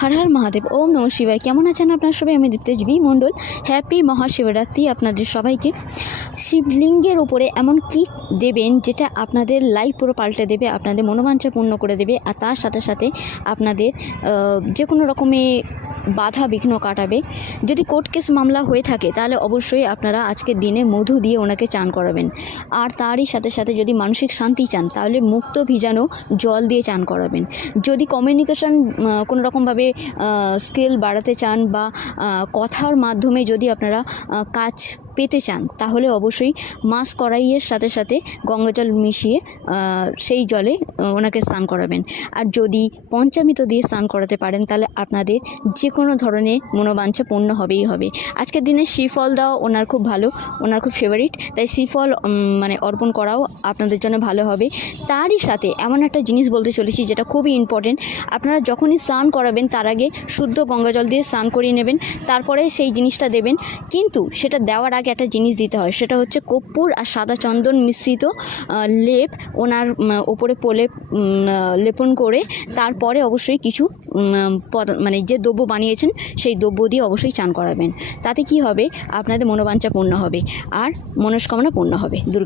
হর হর মহাদেব, ওম নম শিবায়। কেমন আছেন আপনার সবাই? আমি দীপ্তেজ মণ্ডল। হ্যাপি মহাশিবরাত্রি আপনাদের সবাইকে। শিবলিঙ্গের উপরে এমন কি দেবেন যেটা আপনাদের লাইফ পুরো পাল্টে দেবে, আপনাদের মনোবাঞ্ছা পূর্ণ করে দেবে, আর তার সাথে সাথে আপনাদের যে কোনো রকমে বাধা বিঘ্ন কাটাবে। যদি কোর্ট কেস মামলা হয়ে থাকে, তাহলে অবশ্যই আপনারা আজকের দিনে মধু দিয়ে ওনাকে চান করাবেন। আর তারই সাথে সাথে যদি মানসিক শান্তি চান, তাহলে মুক্ত ভিজানো জল দিয়ে চান করাবেন। যদি কমিউনিকেশান কোনো রকমভাবে স্কিল বাড়াতে চান বা কথার মাধ্যমে যদি আপনারা কাজ পেতে চান, তাহলে অবশ্যই মাস কড়াইয়ের সাথে সাথে গঙ্গা জল মিশিয়ে সেই জলে ওনাকে স্নান করাবেন। আর যদি পঞ্চামৃত দিয়ে স্নান করাতে পারেন, তাহলে আপনাদের যে কোনো ধরনের মনোবাঞ্ছা পূর্ণ হবেই হবে। আজকের দিনে শ্রীফল দেওয়া ওনার খুব ভালো, ওনার খুব ফেভারিট তাই শ্রীফল মানে অর্পণ করাও আপনাদের জন্য ভালো হবে। তারই সাথে এমন একটা জিনিস বলতে চলেছি, যেটা খুবই ইম্পর্টেন্ট আপনারা যখনই স্নান করাবেন, তার আগে শুদ্ধ গঙ্গা জল দিয়ে স্নান করিয়ে নেবেন, তারপরে সেই জিনিসটা দেবেন। কিন্তু সেটা দেওয়ার আগে একটা জিনিস দিতে হয়, সেটা হচ্ছে কর্পূর আর সাদা চন্দন মিশ্রিত লেপ ওনার ওপরে প্রলেপ লেপন করে তারপরে অবশ্যই কিছু পদ- মানে যে দ্রব্য বানিয়েছেন, সেই দ্রব্য দিয়ে অবশ্যই চান করাবেন। তাতে কি হবে? আপনাদের মনোবাঞ্ছা পূর্ণ হবে আর মনস্কামনা পূর্ণ হবে। দুর্গা